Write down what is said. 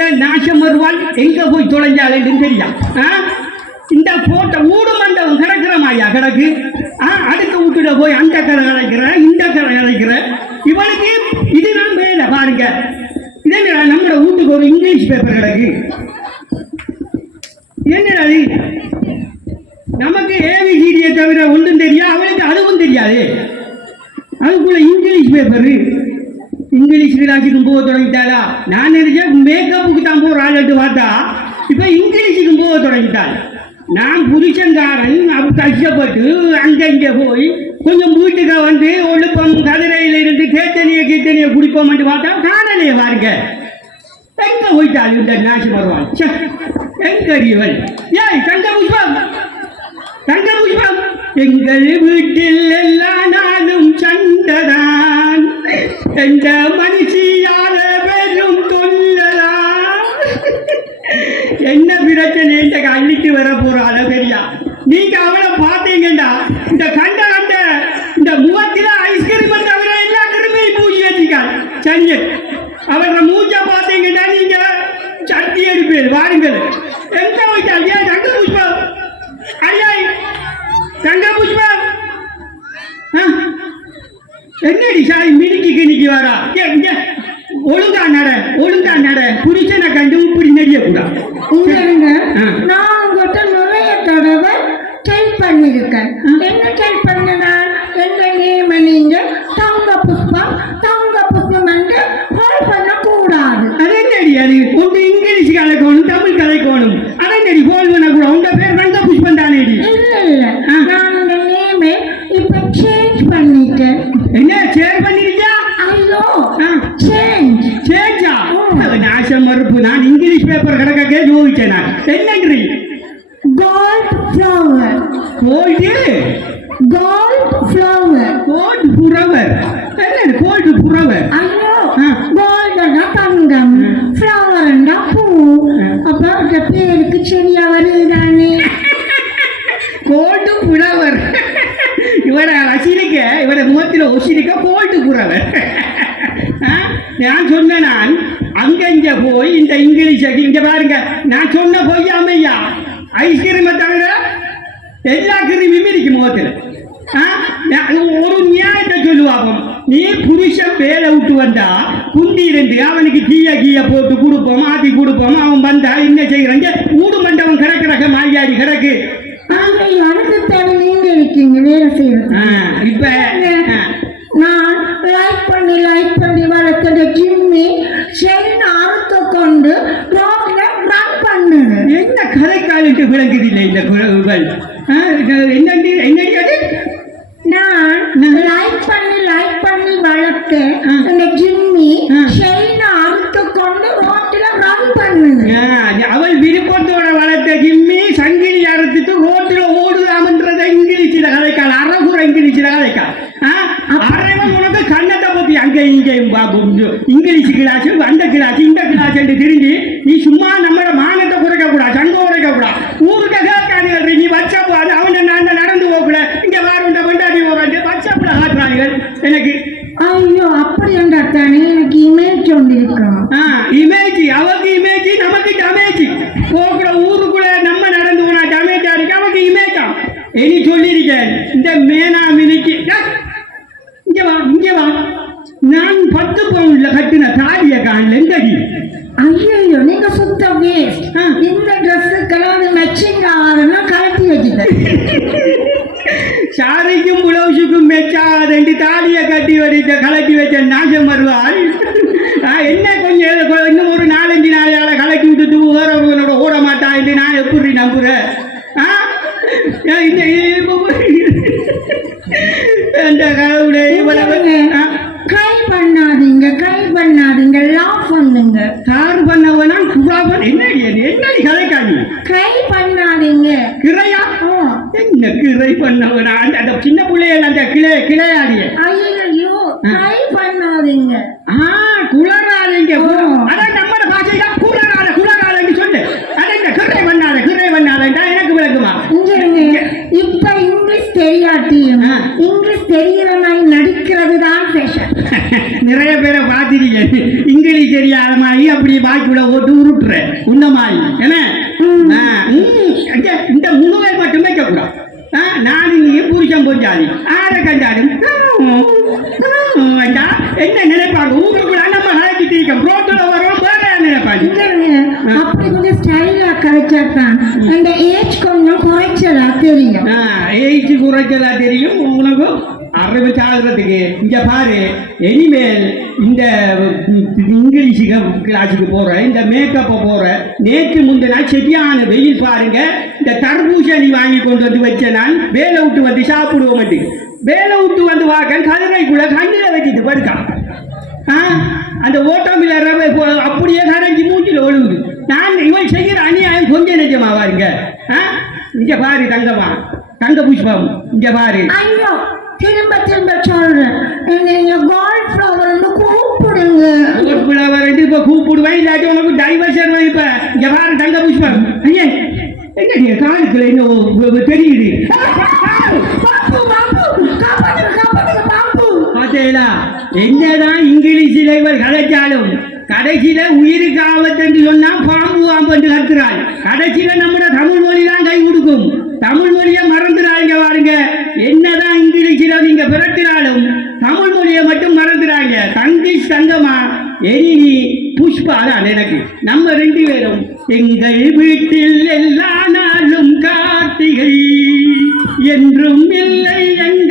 இந்த நாசம் வருவாள் எங்க போய் தொலைஞ்சாலும் தெரியா? இந்த போட்ட ஊடு மண்டபம் கிடக்கிறமாயா கிடக்கு. அடுத்த வீட்டுல போய் அந்த கரை கிடைக்கிற இந்த கரை கிடைக்கிற இவனுக்கு இதுதான் வேலை பாருங்க. இதே நம்மளோட வீட்டுக்கு ஒரு இங்கிலீஷ் பேப்பர் கிடக்கு. என்ன நமக்கு ஏபிசிடியை தவிர ஒன்றும் தெரியா, அவனுக்கு அதுவும் தெரியாது. அதுக்குள்ள இங்கிலீஷ் பேப்பரு. இங்கிலீஷ் கிளாஸுக்கும் போக தொடங்கிட்டாளா? நான் நினைச்சேன் மேக்கப்புக்கு தான் போகிற ஆளுட்டு பார்த்தா இப்போ இங்கிலீஷுக்கும் போக தொடங்கிட்டாள். நான் புருஷன்காரன் கஷ்டப்பட்டு அங்கே போய் கொஞ்சம் வீட்டுக்கு வந்து ஒழுப்பம் கதிரையில் இருந்து கேத்தனியை குடிப்போம்னு பார்த்தா காணலையே பாருங்க. எங்க போயிட்டாள் இந்த நாசம் வருவாள்? எங்க இவள்? ஏய் தங்க புஷ்பம், தங்க புஷ்பம், எங்கள் வீட்டில் எல்லா நாளும் சண்டைதான், எந்த மனுஷியால வெறும் தொல்லதான். என்ன பிரச்சனை? இந்த அள்ளிட்டு வர போறாள பெரியா? நீங்க அவளை பார்த்தீங்கடா இந்த கண்ட இந்த முகத்தில ஐஸ்கிரீம் தவிர எல்லா கிருமியும் பூஜை வச்சிக்காள். சரி, அவரை மூச்ச பார்த்தீங்கன்னா நீங்க சட்டி அடிப்பேன் வாருங்கள். எங்க போயிட்டாள்? ஏன் தங்க புஷ்பம்? ஐயா தங்க புஷ்பம், என்னடி சாய் மினிக்கு கிணிக்கு வரா? ஒழுங்கா நட புருஷனை கண்டு இப்படி நெறிய கூடாது. நான் உங்கள்கிட்ட நிறைய தடவை டைப் பண்ணியிருக்கேன். என்ன டைப் பண்ணனா? என்ன நேம் நீங்க தங்க புஷ்பம் என்று கால் பண்ணக்கூடாது. அதேடி அது ஒன்று இங்கிலீஷ் கலைக்கணும் தமிழ் கலைக்கணும். அதேடி கோல் பண்ணக்கூடாது. உங்க பேர் தங்க புஷ்பம் தானே? இல்ல நான் இந்த நேமை இப்ப சேஞ்ச் பண்ணிட்டேன். என்ன சேஞ்ச் பண்ணிருக்கியா? ஐயோ சேஞ்சா? நாசம் மறுப்பு. நான் இங்கிலீஷ் பேப்பர் கிடக்க யோசிச்சேன். நான் என்னன்றி? Gold flower. Gold flower. Gold flower. என்ன கோல்ட் புறவர்? ஐயோ கோல்டா தங்கம், ஃப்ளவர்னா பூ. அப்ப அந்த பேருக்கு சரியா வருதானே? கோல்டு புறவர். இவட வசிரிக்க, இவட முகத்தில் ஒசிரிக்க கோல்டு புறவர். நான் சொன்னேன், நான் அங்க போய் இந்த இங்கிலீஷ் இங்க பாருங்க. நான் சொன்ன போய் அமையா ஐஸ்கிரீமை தவிர எல்லா கிருமியும் இருக்கு முகத்தில். ஒரு நியாயத்தை சொல்லுவாங்க. நீ புருஷன் வேலை விட்டு வந்தா குண்டி இருந்து அவனுக்கு கீய போட்டு கொடுப்போம், ஆத்தி கொடுப்போம். அவன் வந்தா என்ன செய்யறாங்க? ஊடு மண்டபம் கிடக்குறாங்க, மாயாடி கிடக்கு. எனக்கு தேவை நீங்க இருக்கீங்க வேலை செய்யறது. இப்ப நான் லைக் பண்ணி வளர்த்த ஜிம்மி செயின் அறுத்த கொண்டு ரோட்ல ரன் பண்ணுங்க. என்ன கதைக்காலிட்டு விளங்குது இல்லை இந்த குரல்கள்? என்னடி? நான் லைக் பண்ணி வளர்த்த அந்த ஜிம்மி செயின் அறுத்த கொண்டு ரோட்ல ரன் பண்ணுங்க. அவள் விருப்பத்தோட வளர்த்த ஜிம்மி சங்கிலி அறுத்துட்டு ரோட்ல ஓடுதாமன்றத இங்கிலீஷ்ல கதைக்கால். அறகுற இங்கிலீஷ்ல கதைக்கால். அரைவன் உனக்கு கண்ணத்தை பத்தி அங்க இங்கேயும் இங்கிலீஷ் கிளாஸ் அந்த கிளாஸ் இந்த கிளாஸ் என்று தெரிஞ்சு நீ சும்மா நம்மளோட மானத்தை குறைக்க கூடாது, சங்கம் குறைக்க கூடாது. ஊருக்கு கேட்காதீர்கள். நீ வச்சப்போ அது அவன் நான் நடந்து போகல இங்க வாருண்ட கொண்டாடி போக வச்சப்பட காட்டுறார்கள் எனக்கு. ஐயோ அப்படி என்றானே எனக்கு இமேஜ் ஒன்று இருக்கிறோம். இமேஜ் அவருக்கு இமேஜ், நமக்கு டமேஜ். போகிற ஊருக்குள்ள நம்ம நடந்து போனா டமேஜா இருக்கு, அவருக்கு இமேஜா. இனி சொல்லியிருக்கேன் இந்த மேனா மினிக்கு இங்க வா. நான் 10 பவுண்ட்ல கட்டின தாடிய காணல. எங்கடி? ஐயோ நீங்க சுத்த வேஸ்ட். இந்த ட்ரெஸ் கலர் மேட்சிங் ஆகுதுன்னா கலட்டி வச்சுட்டேன். சாரிக்கும் பிளவுஸுக்கும் மெச்சாதண்டி தாடிய கட்டி வடித்த கலட்டி வச்ச நாசம் வருவாள். என்ன கொஞ்சம் இன்னும் ஒரு 4-5 நாளையால கலட்டி விட்டுட்டு வேற ஓட மாட்டா என்று நான் எப்படி நம்புறேன்? கை பண்ணாதீங்க லாஃப் பண்ணுங்க. கார் பண்ணவனா குவாபன் என்னடி கலைக்காணி? கை பண்ணாதீங்க. கிரையா? என்ன கிரை பண்ணவனா? அந்த சின்ன பிள்ளைகள் அந்த கிளையாடிய. ஐயோ கை பண்ணாதீங்க. குளராதீங்க. அதான் நம்மட பாஷையில குளராதன்னு சொல்லு. அதான் கிரை பண்ணாதா எனக்கு விளக்குமா? இப்ப இங்கிலீஷ் தெரியாட்டியும் இங்கிலீஷ் தெரிகிற மாதிரி நடிக்கிறது தான் ஃபேஷன். நிறைய பேரை பார்த்து பார்த்துருக்கேன். இங்கிலீஷ் தெரியாத மாதிரி அப்படி வாய்க்குள்ள ஓட்டு உருட்டுறேன் உன்ன மாதிரி என்ன. இந்த முழுவை மட்டும் வைக்கக்கூடாது. நான் நீ புருஷன் போஞ்சாதி ஆரை கண்டாலும் என்ன நினைப்பாங்க ஊருக்குள்ள நம்ம கலைச்சிட்டு இருக்கோம். ரோட்டில் வரோம் வேற நினைப்பாங்க. அப்படி கொஞ்சம் ஸ்டைலா கலைச்சாதான் அந்த ஏஜ் கொஞ்சம் குறைச்சதா தெரியும். ஏஜ் குறைச்சதா தெரியும் உனக்கு அறிவு சாடுறதுக்கு. இங்க பாரு, இனிமேல் இந்த இங்கிலீஷ் கிளாஸுக்கு போற இந்த மேக்கப்பை போற நேற்று முந்தினா சரியான வெயில் பாருங்க. இந்த தர்பூசணி வாங்கி கொண்டு வந்து வச்ச நான் வேலை விட்டு வந்து சாப்பிடுவோம். வேலை விட்டு வந்து வாக்க கதிரைக்குள்ள கண்ணில் வச்சுட்டு படுக்கான். அந்த ஓட்டமில்ல அப்படியே கரைஞ்சி மூச்சில் ஒழுகுது. நான் இவன் செய்கிற அநியாயம் கொஞ்சம் நிஜமா பாருங்க. இங்க பாரு தங்கம்மா, தங்க புஷ்பம், இங்க பாரு. ஐயோ திரும்ப திரும்ப சொல்றேன், நீங்க கோல்ட் ஃப்ளவர் கூப்பிடுங்க. கோல்ட் ஃப்ளவர் இப்ப கூப்பிடுவேன், இல்லாட்டி உனக்கு டைவர்ஷன். இப்ப இங்க பாரு தங்க புஷ்பம், ஐயா என்ன காலுக்குள்ள என்ன தெரியுது பார்த்தீங்களா? என்னதான் இங்கிலீஷில் இவர் கலைச்சாலும் கடைசியில உயிருக்கு ஆபத்து சொன்னா பாம்பு ஆம்பு கத்துறாள். கடைசியில நம்ம தமிழ் மொழி தான் கை கொடுக்கும். தமிழ் மொழியை மறந்துடாங்க பாருங்க. என்னதான் இங்கிலீஷில நீங்க பிறக்கிறாலும் தமிழ் மொழியை மட்டும் மறந்துடாங்க. தங்கிஷ் தங்கமா எரி புஷ்பா தான் எனக்கு. நம்ம ரெண்டு பேரும் எங்கள் வீட்டில் எல்லா நாளும் கார்த்திகை என்றும் இல்லை எங்கள்